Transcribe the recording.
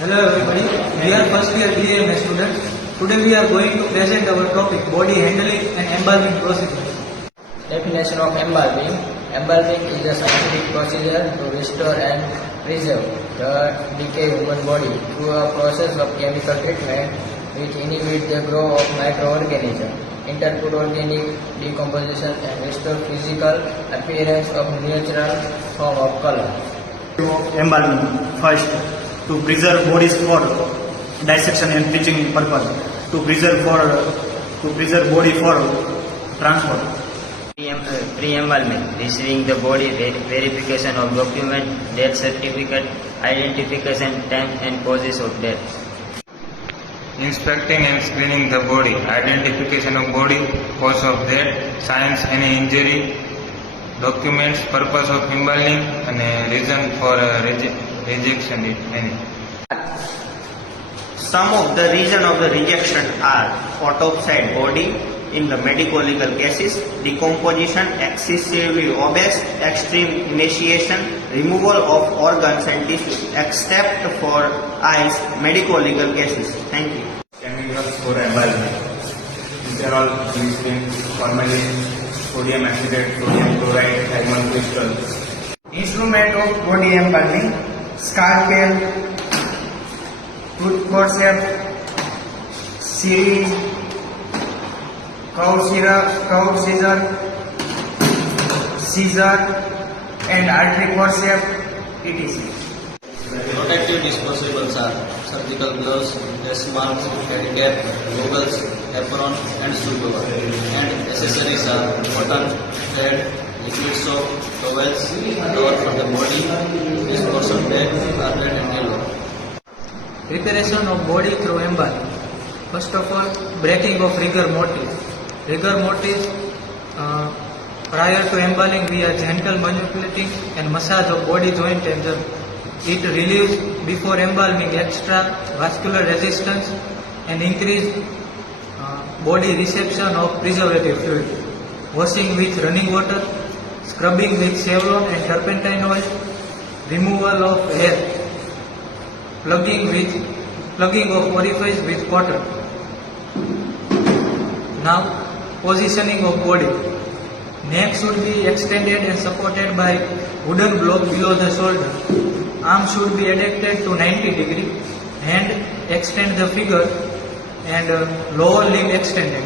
Hello everybody, we are first year BAMS students. Today we are going to present our topic body handling and embalming procedure. Definition of embalming. Embalming is a scientific procedure to restore and preserve the decayed human body through a process of chemical treatment which inhibits the growth of microorganisms, interpret organic decomposition and restore physical appearance of natural form of color. Embalming. First, to preserve bodies for dissection and bleaching purpose. To preserve body for transport. Pre-embalming, receiving the body, verification of document, death certificate, identification, time and causes of death. Inspecting and screening the body, identification of body, cause of death, signs any injury, documents, purpose of embalming and reason for rejection if any. Some of the reasons of the rejection are autopsied body in the medico-legal cases, decomposition, excessively obese, extreme emaciation, removal of organs and tissues, except for eyes, medico-legal cases. Thank you. Chemicals for embalming. These are all glycerin, formalin, sodium acetate, sodium chloride, diamond crystals. Instrument of body embalming. Scalpel, tooth forceps, syringe, curved scissor, and artery forceps, etc. Protective disposables are surgical gloves, face masks, head cap, goggles, apron and shoe cover. And accessories are cotton, thread, liquid soap, towels, cover for the body, disposal bag, carpet and yellow. Preparation of body through embalming. First of all, breaking of rigor mortis. Rigor mortis, prior to embalming we are gentle manipulating and massage of body joint and nerve. It relieves before embalming extra vascular resistance and increase body reception of preservative fluid. Washing with running water, scrubbing with Savlon and turpentine oil, removal of hair, plugging of orifice with cotton. Now, positioning of body. Neck should be extended and supported by wooden block below the shoulder. Arm should be adducted to 90 degree. Hand extend the figure and lower limb extended.